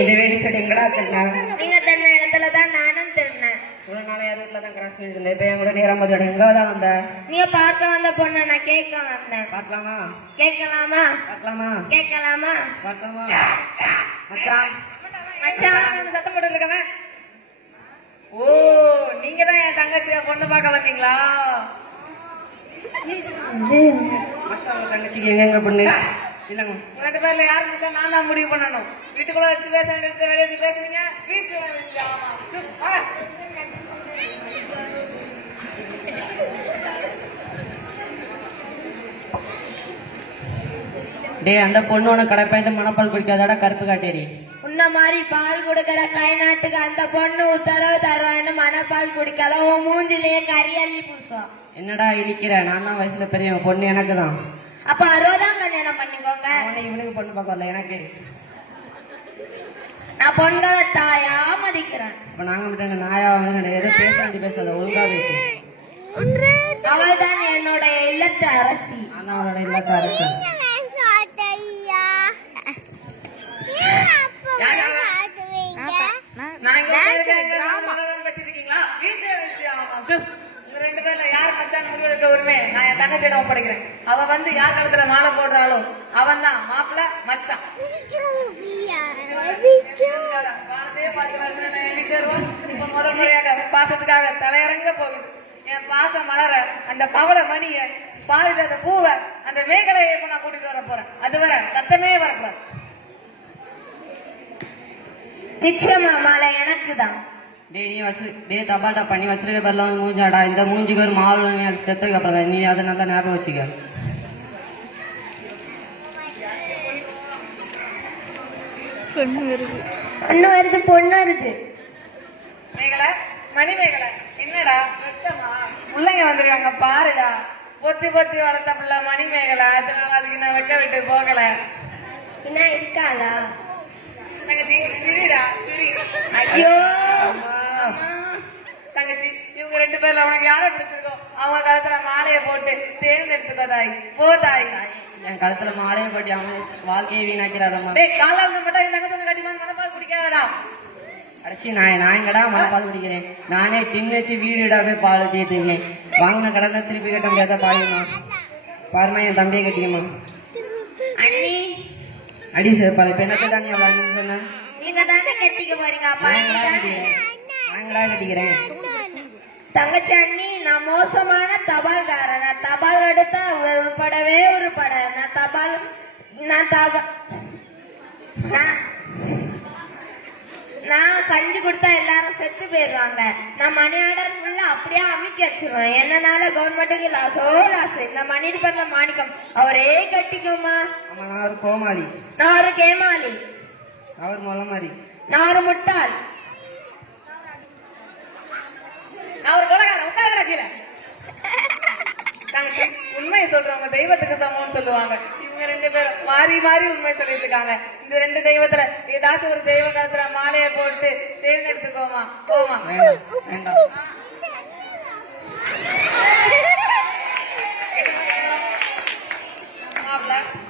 இந்த வேடி செட் எங்கடா திருந்தா? நீங்க தன்ன இடத்துலதான் நானும் திருந்தேன். ஒரு நாள் யாரும் வீட்டுலதான் கிராஸ் பண்ணிட்டு இருந்தேன். இப்ப என் கூட நேரம் பார்த்து எங்கதான் வந்த? நீங்க பார்க்க வந்த பொண்ணு நான் கேட்க வந்தேன். பார்க்கலாமா? கேட்கலாமா? பார்க்கலாமா? கேட்கலாமா? பார்க்கலாமா? மச்சான் மச்சான் சத்தம் போட்டு இருக்கவன். ஓ, நீங்க தான் என் தங்கச்சிய பொண்ணு பார்க்க வந்தீங்களா? மச்சான் தங்கச்சிக்கு எங்க பொண்ணு இல்லங்க. ரெண்டு பேர்ல யாரு நான் தான் முடிவு பண்ணணும். வீட்டுக்குள்ள வச்சு பேச வேண்டிய வெளியே பேசுறீங்க. வீட்டுல டே, அந்த பொண்ணு உனக்கு கடை பாயிண்ட் மணப்பால் குடிக்காதடா கருப்பு காட்டேரி. உன்ன மாதிரி பால் குடுக்கிற கை நாட்டுக்கு அந்த பொண்ணு உத்தரவு தருவான்னு மனப்பால் குடிக்காத உன் மூஞ்சிலேயே கரியல்லி பூசும். என்னடா இடிக்கிற? நான் தான் வயசுல பெரிய பொண்ணு எனக்கு தான். அப்ப 60 கல்யாணம் பண்ணிக்கோங்க. இவனுக்கு பொண்ணு பார்க்க வரல எனக்கு. நான் பொண்களை தாயா மதிக்கிறேன். இப்ப நாங்க மட்டும் நாயா எதோ பேச வேண்டி பேசாத, ஒழுங்கா பேசு. அவள் தான் என்னோட இல்லத்து அரசி. நான் அவளோட இல்லத்து அரசி. ரெண்டு பேர்ல யார் மச்சான் முடிவு எடுக்க உரிமை நான் என் தங்கச்சியிடம் ஒப்படைக்கிறேன். அவ வந்து யார் கழுத்துல மாலை போடுறாளோ அவன் தான் மாப்பிள்ள மச்சான். இப்ப முதல் முறையாக பாசத்துக்காக தலையிறங்க போகுது. என் பாசம் மலர அந்த பவள மணிய பாரிடாத பூவை அந்த மேகலையை இப்ப நான் கூட்டிட்டு வர போறேன். அதுவரை சத்தமே வரக்கூடாது. நிச்சயமா மாலை எனக்கு தான். தபாட்டா பண்ணி வச்சிருக்க பேர்லாம் மூஞ்சாடா. இந்த மூஞ்சிக்கு ஒரு மாவு செத்துக்கு அப்புறம் நீ அதை நல்லா ஞாபகம் வச்சுக்க. பொண்ணு வருது பொண்ணு வருது. மேகலை, மணி மேகலை, என்னடா வெட்டமா பிள்ளைங்க வந்துருக்காங்க பாருடா. பொத்தி பொத்தி வளர்த்த பிள்ளை மணி மேகலை, அதனால அதுக்கு நான் வைக்க விட்டு போகல. என்ன இருக்காளா? ஐயோ தங்கச்சி, இவங்க ரெண்டு பேர்ல உனக்கு யார பிடிச்சிருக்கோ அவங்க கழுத்துல மாலையை போட்டு தேர்ந்தெடுத்துக்கோ தாய். போ தாய். என் கழுத்துல மாலையை போட்டு அவன் வாழ்க்கையை வீணாக்கிறாதம்மா. காலம் மட்டும் என் தங்கச்சி கட்டிமா மனப்பால் குடிக்காதடா. அடிச்சு நான் எங்கடா மனப்பால் குடிக்கிறேன்? நானே டின் வச்சு வீடுடாவே பால் தேத்துக்கேன். வாங்கின கடனை திருப்பி கட்ட முடியாத பாயுமா. பாருமா என் தம்பியை கட்டிக்கமா. அண்ணி அடி சார் பல பெண்ணத்தை தானே சொன்ன. நீங்க தானே கட்டிக்க போறீங்க? நாங்களா கட்டிக்கிறேன். தங்கச்சி அண்ணி, நான் மோசமான தபால்காரன். நான் தபால் எடுத்தா உருப்படவே உருப்பட. நான் கஞ்சி கொடுத்தா எல்லாரும் செத்து போயிடுவாங்க. நான் மணி ஆர்டர் ஃபுல்லா அப்படியே அமைக்க வச்சிருவேன். என்னனால கவர்மெண்ட்டுக்கு லாஸோ லாஸ். இந்த மணி பண்ண மாணிக்கம் அவரே கட்டிக்குமா? நான் ஒரு கோமாளி. நான் ஒரு கேமாளி. அவர் மொள மாதிரி. நான் ஒரு முட்டாள். நான் ஒரு கொலகாரன். உட்கார கீழே. உண்மையை சொல்றவங்க தெய்வத்துக்கு சமம்னு சொல்லுவாங்க. இவங்க ரெண்டு பேரும் மாறி மாறி உண்மை சொல்லிட்டு இருக்காங்க. இந்த ரெண்டு தெய்வத்துல ஏதாச்சும் ஒரு தெய்வ காலத்துல மாலையை போட்டு தேர்ந்தெடுத்துக்கோமா. போமா. வேண்டாம்.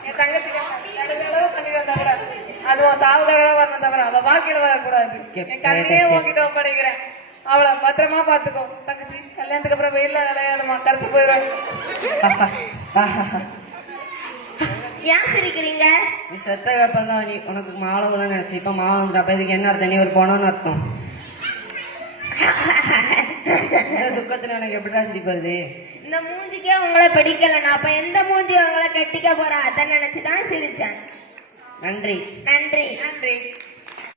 என் தங்கத்துக்கு பண்ணிக்க தவிர அதுவும் சாவுதகா வரணும் தவிர அவ வாழ்க்கையில வரக்கூடாது. என் கண்ணையே உங்ககிட்ட ஒப்படைக்கிறேன். அவளை பத்திரமா பாத்துக்கோ தங்கச்சி. கல்யாணத்துக்கு அப்புறம் வெயில விளையாடுமா, கருத்து போயிடுவேன். ஏன் சிரிக்கிறீங்க? நீ செத்த கப்பதான் நீ உனக்கு மாலை உள்ள நினைச்சு இப்ப மாவு வந்துட்டு. அப்ப இதுக்கு என்ன அர்த்தம்? நீ ஒரு போனோன்னு அர்த்தம். துக்கத்துல எனக்கு எப்படிடா சிரிப்பது? இந்த மூஞ்சிக்கே உங்களை பிடிக்கல. நான் அப்ப எந்த மூஞ்சி உங்களை கட்டிக்க போறேன் அதை நினைச்சுதான் சிரிச்சேன். நன்றி நன்றி நன்றி.